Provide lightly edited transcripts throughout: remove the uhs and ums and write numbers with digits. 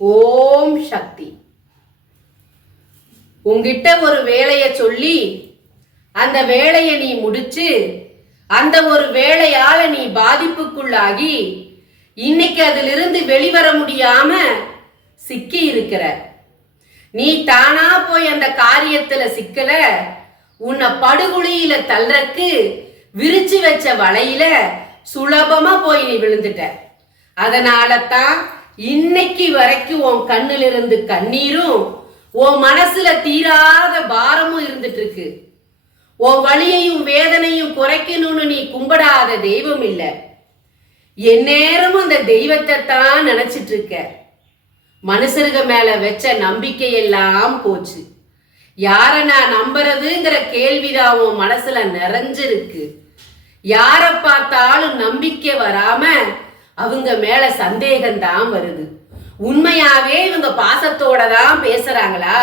ஓம் சக்தி. உங்கிட்ட ஒரு வேலையை சொல்லி அந்த வேலையை நீ முடிச்சு அந்த ஒரு வேலையால நீ பாதிப்புக்குள்ளாகி இன்னைக்கு அதிலிருந்து வெளிவர முடியாம சிக்கி இருக்கிற. நீ தானா போய் அந்த காரியத்துல சிக்கல, உன்னை படுகுழியில தள்ளறக்கு விரிச்சு வச்ச வலையில சுலபமா போய் நீ விழுந்துட்ட. அதனால தான் இன்னைக்கு வரைக்கும் உன் கண்ணிலிருந்து கண்ணீரும் உன் மனசுல தீராத பாரமும் இருந்துட்டு இருக்கு. உன் வலியையும் வேதனையும் குறைக்கணும்னு நீ கும்பிடாத தெய்வம் இல்ல. எந்நேரமும் அந்த தெய்வத்தை தான் நினைச்சிட்டு இருக்க. மனுஷருக மேல வச்ச நம்பிக்கையெல்லாம் போச்சு. யார நான் நம்புறதுங்கிற கேள்விதான் உன் மனசுல நிறைஞ்சிருக்கு. யார பார்த்தாலும் நம்பிக்கை வராம அவங்க மேல சந்தேகம்தான் வருது. உண்மையாவே இவங்க பாசத்தோட தான் பேசுறாங்களா,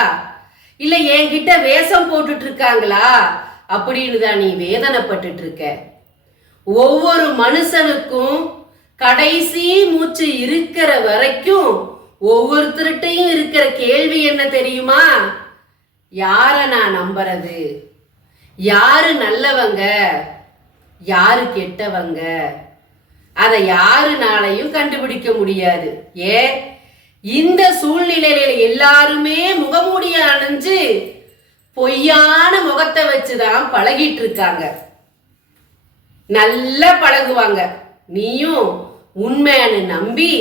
இல்ல என்கிட்ட வேஷம் போட்டுட்டு இருக்காங்களா அப்படின்னு தான் நீ வேதனைப்பட்டு இருக்க. ஒவ்வொரு மனுஷனுக்கும் கடைசி மூச்சு இருக்கிற வரைக்கும் ஒவ்வொருத்தருட்டையும் இருக்கிற கேள்வி என்ன தெரியுமா? யார நான் நம்புறது? யாரு நல்லவங்க, யாரு கெட்டவங்க? அதை யாருனாலையும் கண்டுபிடிக்க முடியாது. இந்த சூழ்நிலையில எல்லாருமே முகமூடிய அணிஞ்சு பொய்யான முகத்தை வச்சுதான் பழகிட்டு இருக்காங்க. நல்லா பழகுவாங்க. நீயும் உண்மைன்னு நம்பி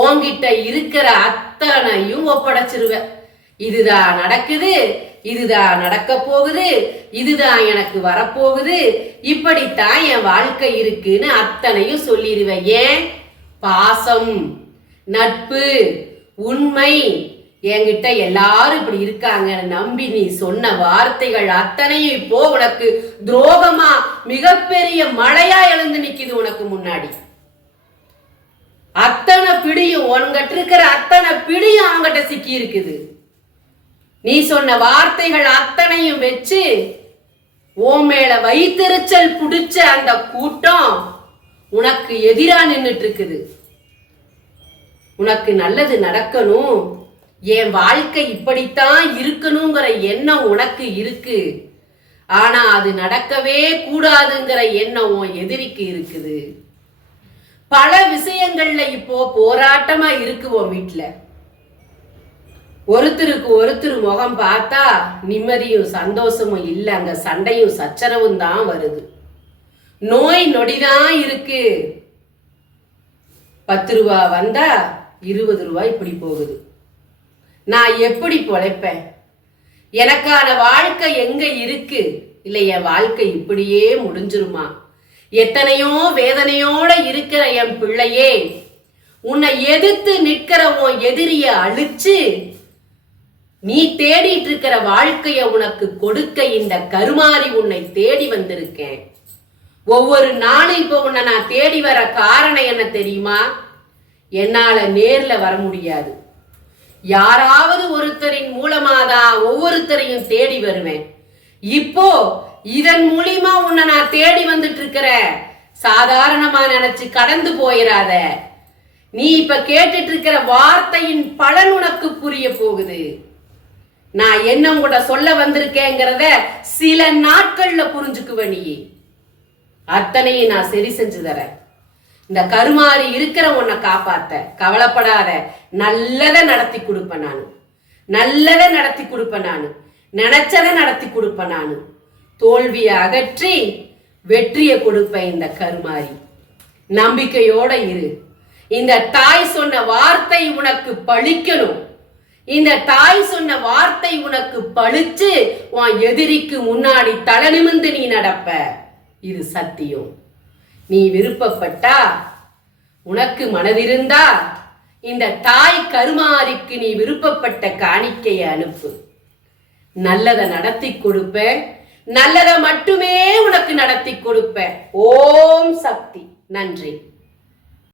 உன்கிட்ட இருக்கிற அத்தனையும் ஒப்படைச்சிருவ. இதுதான் நடக்குது, இதுதான் நடக்க போகுது, இதுதான் எனக்கு வரப்போகுது, இப்படித்தான் என் வாழ்க்கை இருக்குன்னு அத்தனையும் சொல்லிடுவேன். ஏன்? பாசம், நட்பு, உண்மை என்கிட்ட எல்லாரும் இப்படி இருக்காங்கன்னு நம்பி நீ சொன்ன வார்த்தைகள் அத்தனையும் இப்போ உனக்கு துரோகமா மிகப்பெரிய மழையா எழுந்து நிக்குது உனக்கு முன்னாடி. அத்தனை பிடியும் உன்கிட்ட இருக்கிற அத்தனை பிடியும் அவங்கிட்ட சிக்கி இருக்குது. நீ சொன்ன வார்த்தைகள் அத்தனையும் வச்சு உன் மேல வைத்தெரிச்சல் புடிச்ச அந்த கூட்டம் உனக்கு எதிரா நின்னுட்டு இருக்குது. உனக்கு நல்லது நடக்கணும், என் வாழ்க்கை இப்படித்தான் இருக்கணுங்கிற எண்ணம் உனக்கு இருக்கு. ஆனா அது நடக்கவே கூடாதுங்கிற எண்ணம் உன் எதிரிக்கு இருக்குது. பல விஷயங்கள்ல இப்போ போராட்டமா இருக்கு உன் வீட்டுல. ஒருத்தருக்கு ஒருத்தர் முகம் பார்த்தா நிம்மதியும் சந்தோஷமும் இல்ல, அங்க சண்டையும் சச்சரவும் தான் வருது. நோய் நொடிதான் இருக்கு. 10 ரூபா வந்தா 20 ரூபாய் இப்படி போகுது. நான் எப்படி பொழைப்பேன்? எனக்கான வாழ்க்கை எங்க இருக்கு? இல்ல என் வாழ்க்கை இப்படியே முடிஞ்சிருமா? எத்தனையோ வேதனையோட இருக்கிற என் பிள்ளையே, உன்னை எதிர்த்து நிற்கிற உன் எதிரிய அழிச்சு நீ தேடிட்டு இருக்கிற வாழ்க்கைய உனக்கு கொடுக்க இந்த கருமாறி உன்னை தேடி வந்திருக்கேன். ஒவ்வொரு நாளும் இப்போ உன்னை நான் தேடி வர காரணம் என்ன தெரியுமா? என்னால நேர்ல வர முடியாது. யாராவது ஒருத்தரின் மூலமாதான் ஒவ்வொருத்தரையும் தேடி வருவேன். இப்போ இதன் மூலியமா உன்னை நான் தேடி வந்துட்டு இருக்கிற. சாதாரணமா நினைச்சு கடந்து போயிடாத. நீ இப்ப கேட்டுட்டு இருக்கிற வார்த்தையின் பலன் உனக்கு புரிய போகுது. நான் என்ன கூட சொல்ல வந்திருக்கேங்கிறத சில நாட்கள்ல புரிஞ்சுக்குவ. நீ அத்தனையும் நான் சரி செஞ்சு தரேன். இந்த கருமாறி இருக்கிற உன்னை காப்பாத்த கவலைப்படாத. நல்லதை நடத்தி கொடுப்பேன் நானு. நல்லதை நடத்தி கொடுப்பேன் நானு. நினைச்சதை நடத்தி கொடுப்பேன் நானு. தோல்வியை அகற்றி வெற்றியை கொடுப்பேன் இந்த கருமாறி. நம்பிக்கையோட இரு. இந்த தாய் சொன்ன வார்த்தை உனக்கு பழிக்கணும். இந்த தாய் சொன்ன வார்த்தை உனக்கு பழிச்சு உன் எதிரிக்கு முன்னாடி தலை நிமிர்ந்து நீ நடப்ப. இது சத்தியம். நீ விருப்பப்பட்டா, உனக்கு மனதிருந்தா இந்த தாய் கருமாரிக்கு நீ விருப்பப்பட்ட காணிக்கையை அனுப்பு. நல்லதை நடத்தி கொடுப்பேன். நல்லதை மட்டுமே உனக்கு நடத்தி கொடுப்பேன். ஓம் சக்தி. நன்றி.